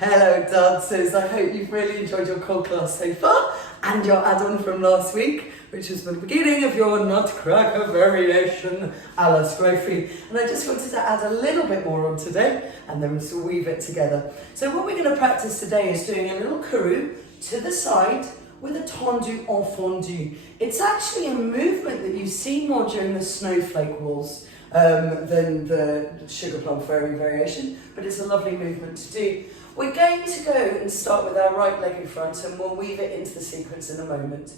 Hello dancers, I hope you've really enjoyed your core class so far and your add-on from last week, which was the beginning of your nutcracker variation a la Scrofy. And I just wanted to add a little bit more on today and then we'll weave it together. So what we're going to practice today is doing a little carrou to the side with a tendu en fondu. It's actually a movement that you see more during the snowflake waltz than the sugar plum fairy variation, but it's a lovely movement to do. We're going to go and start with our right leg in front and we'll weave it into the sequence in a moment.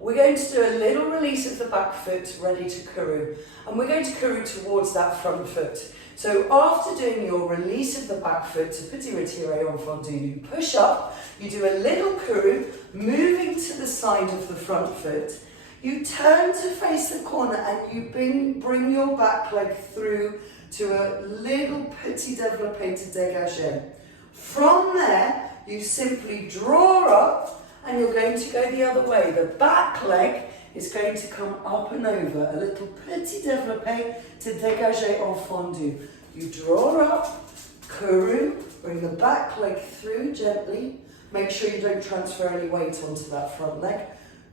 We're going to do a little release of the back foot, ready to carrou, and we're going to carrou towards that front foot. So after doing your release of the back foot to petit retiré en fondu, you push up, you do a little carrou, moving to the side of the front foot. You turn to face the corner and you bring your back leg through to a little petit développé to dégagé. From there, you simply draw up and you're going to go the other way. The back leg is going to come up and over, a little petit développé to dégagé en fondu. You draw up, carrou, bring the back leg through gently. Make sure you don't transfer any weight onto that front leg.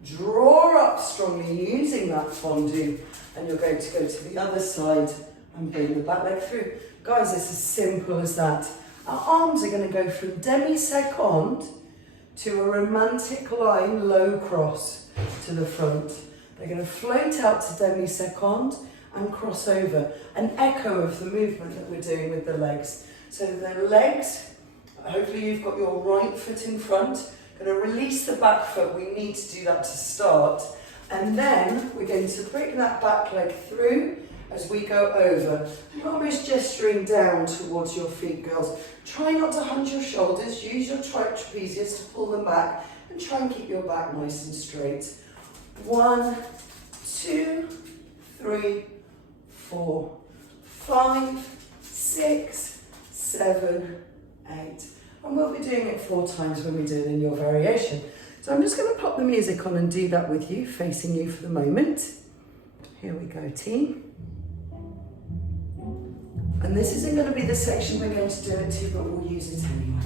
Draw up strongly using that fondu, and you're going to go to the other side and bring the back leg through. Guys, it's as simple as that. Our arms are going to go from demi-seconde to a romantic line, low cross to the front. They're going to float out to demi-seconde and cross over, an echo of the movement that we're doing with the legs. So the legs, hopefully you've got your right foot in front, going to release the back foot. We need to do that to start. And then we're going to bring that back leg through as we go over. You're almost gesturing down towards your feet, girls. Try not to hunch your shoulders. Use your trapezius to pull them back and try and keep your back nice and straight. 1, 2, 3, 4, 5, 6, 7, 8. And we'll be doing it 4 times when we do it in your variation. So I'm just going to pop the music on and do that with you, facing you for the moment. Here we go, team. And this isn't going to be the section we're going to do it to, but we'll use it anyway.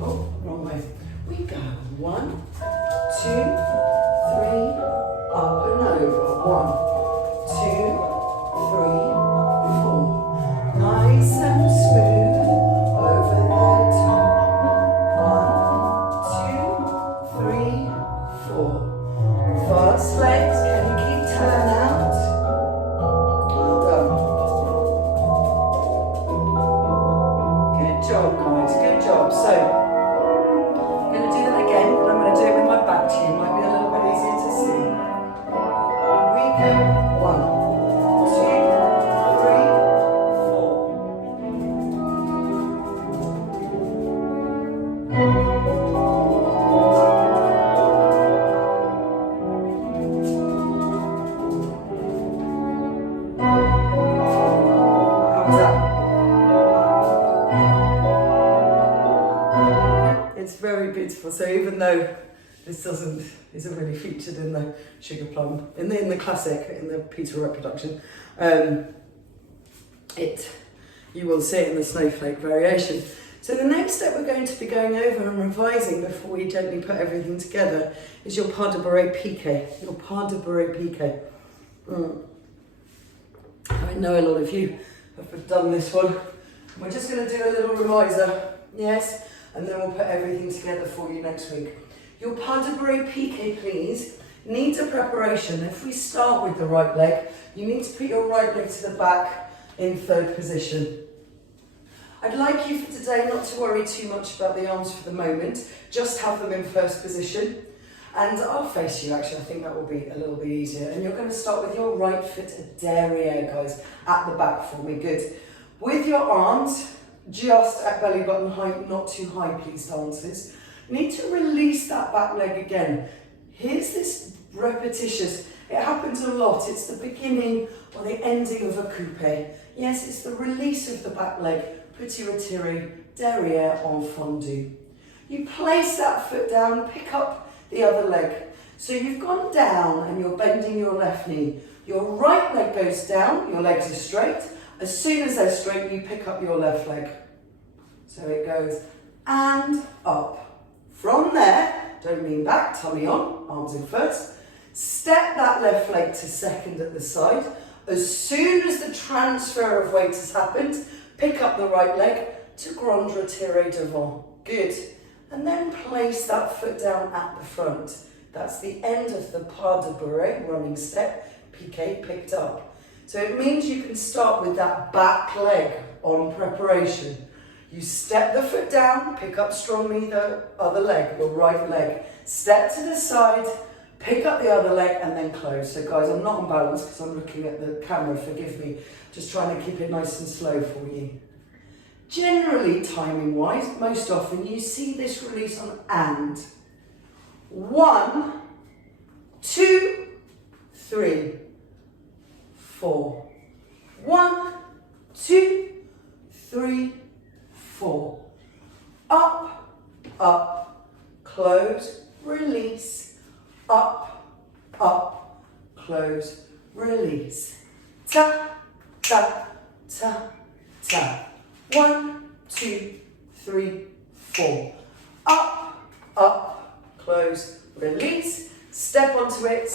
Oh, wrong way. We go 1, 2, 3, up and over. 1, 2, 3, 4. Nice and smooth over the top. 1, 2, 3, 4. Fast legs, can you keep turn out? Well done. Good job, guys, good job. So, I'm going to do that again, but I'm going to do it with my back to you. It might be a little bit easier to see. We go 1, 2, 3, 4. It's very beautiful. So even though this isn't really featured in the Sugar Plum, in the classic, in the Peter reproduction, you will see it in the snowflake variation. So the next step we're going to be going over and revising before we gently put everything together is your pas de bourrée piqué. Your pas de bourrée piqué. I know a lot of you have done this one. We're just going to do a little reviser, yes, and then we'll put everything together for you next week. Your pas de bourrée piqué, please, needs a preparation. If we start with the right leg, you need to put your right leg to the back in 3rd position. I'd like you for today not to worry too much about the arms for the moment, just have them in 1st position. And I'll face you actually, I think that will be a little bit easier. And you're going to start with your right foot derrière, guys, at the back for me, good. With your arms just at belly button height, not too high please dancers. You need to release that back leg again. Here's this repetitious, it happens a lot, it's the beginning or the ending of a coupé. Yes, it's the release of the back leg, petit retiré, derrière en fondu. You place that foot down, pick up the other leg. So you've gone down and you're bending your left knee. Your right leg goes down, your legs are straight. As soon as they're straight, you pick up your left leg. So it goes and up. From there, don't lean back, tummy on, arms in first. Step that left leg to second at the side. As soon as the transfer of weight has happened, pick up the right leg to grand retiré devant. Good. And then place that foot down at the front. That's the end of the pas de bourrée, running step, piqué, picked up. So it means you can start with that back leg on preparation. You step the foot down, pick up strongly the other leg, your right leg. Step to the side, pick up the other leg and then close. So guys, I'm not on balance because I'm looking at the camera, forgive me. Just trying to keep it nice and slow for you. Generally, timing wise, most often you see this release on and. 1, 2, 3, 4. 1, 2, 3, 4. Up, up, close, release. Up, up, close, release. Ta, ta, ta, ta. 1, 2, 3, 4. Up, up, close, release. Step onto it,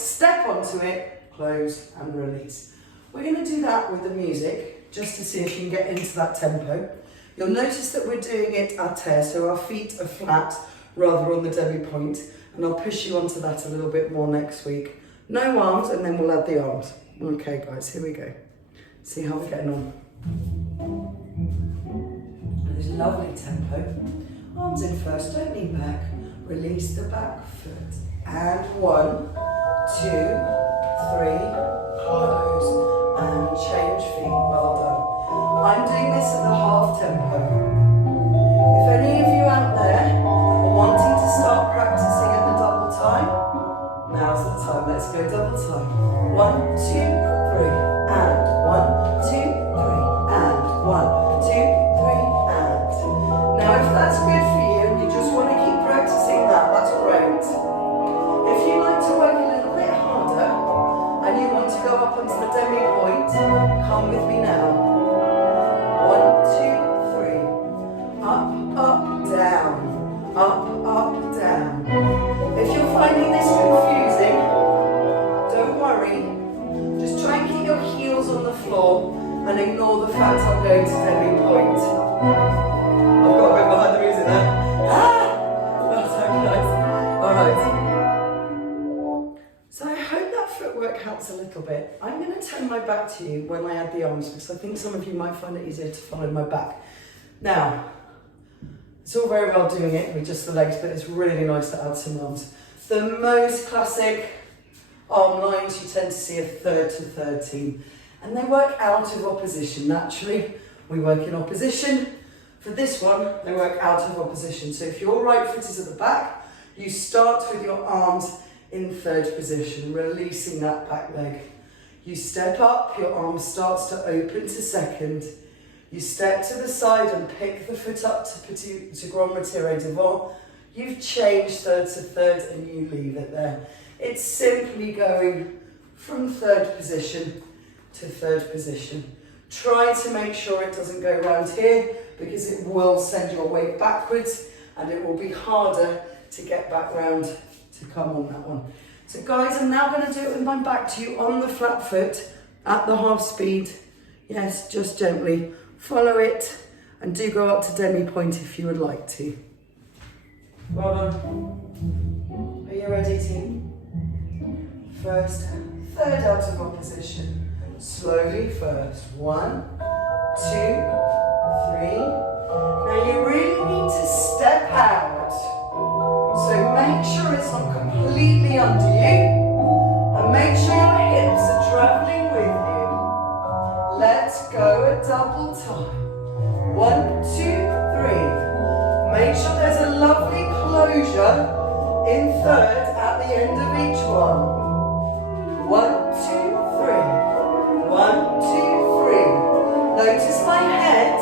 close and release. We're going to do that with the music, just to see if you can get into that tempo. You'll notice that we're doing it à terre, so our feet are flat rather on the demi-point, and I'll push you onto that a little bit more next week. No arms, and then we'll add the arms. Okay guys, here we go. See how we're getting on. There's lovely tempo. Arms in first, don't lean back. Release the back foot. And 1, 2, 3, close, and change feet. Well done. I'm doing this at the half tempo. If any of you out there are wanting to start practicing at the double time, now's the time. Let's go double time. 1, 2, 3, and 1, 2, 3, and 1, 2, 3, and. Now if that's good for you and you just want to keep practicing that, that's great. If you like to work a little bit harder and you want to go up onto the demi-point, come with me now. 1, 2, 3. Up, up, down. Up, up, down. If you're finding this confusing, don't worry. Just try and keep your heels on the floor and ignore the fact I'm going to demi-point. I've got a bit behind the music there. That's okay, guys. Alright. So I hope that footwork helps a little bit. I'm going to turn my back to you when I add the arms because I think some of you might find it easier to follow my back. Now, it's all very well doing it with just the legs, but it's really nice to add some arms. The most classic arm lines you tend to see a third to third team, and they work out of opposition. Naturally, we work in opposition. For this one, they work out of opposition. So if your right foot is at the back, you start with your arms in third position, releasing that back leg. You step up, your arm starts to open to second. You step to the side and pick the foot up to grand retiré devant. You've changed third to third and you leave it there. It's simply going from third position to third position. Try to make sure it doesn't go round here because it will send your weight backwards and it will be harder to get back round to come on that one. So guys, I'm now going to do it with my back to you on the flat foot at the half speed. Yes, just gently. Follow it and do go up to demi-point if you would like to. Well done. Are you ready, team? First, third out of opposition. Slowly first. 1, 2, 3. Now you really need to step out. So make sure it's not completely under you. And make sure your hips are traveling with you. Let's go a double time. 1, 2, 3. Make sure there's a lovely closure in third at the end of each one. 1, 2, 3. 1, 2, 3. Notice my head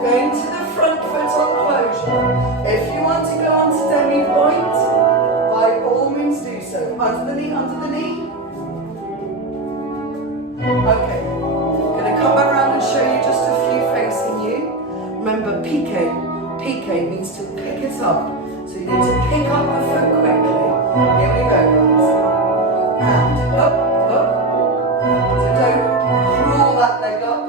going to the front foot on closure. If you want to go on to demi-point, by all means do so. Under the knee, under the knee. Okay. Going to come back around and show you just a few facing you. Remember, piqué, piqué, Ballet means to pick it up. So you need to pick up the foot quickly. Here we go, guys. And up, up. So don't crawl that leg up.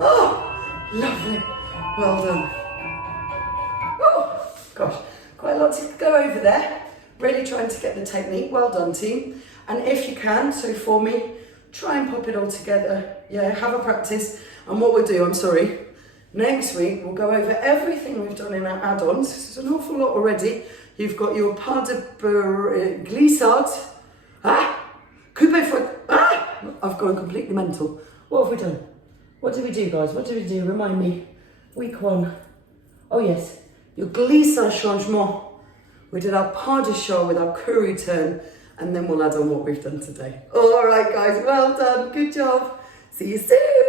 Oh, lovely. Well done. Oh, gosh, quite a lot to go over there. Really trying to get the technique. Well done, team. And if you can, so for me, try and pop it all together. Yeah, have a practice. And what we'll do, I'm sorry, next week we'll go over everything we've done in our add-ons. This is an awful lot already. You've got your pas de glissade. Coupe foot. I've gone completely mental. What have we done? What did we do, guys? What did we do? Remind me. Week 1. Oh, yes. Your glissade changement. We did our pas de chat with our curry turn, and then we'll add on what we've done today. All right, guys, well done. Good job. See you soon.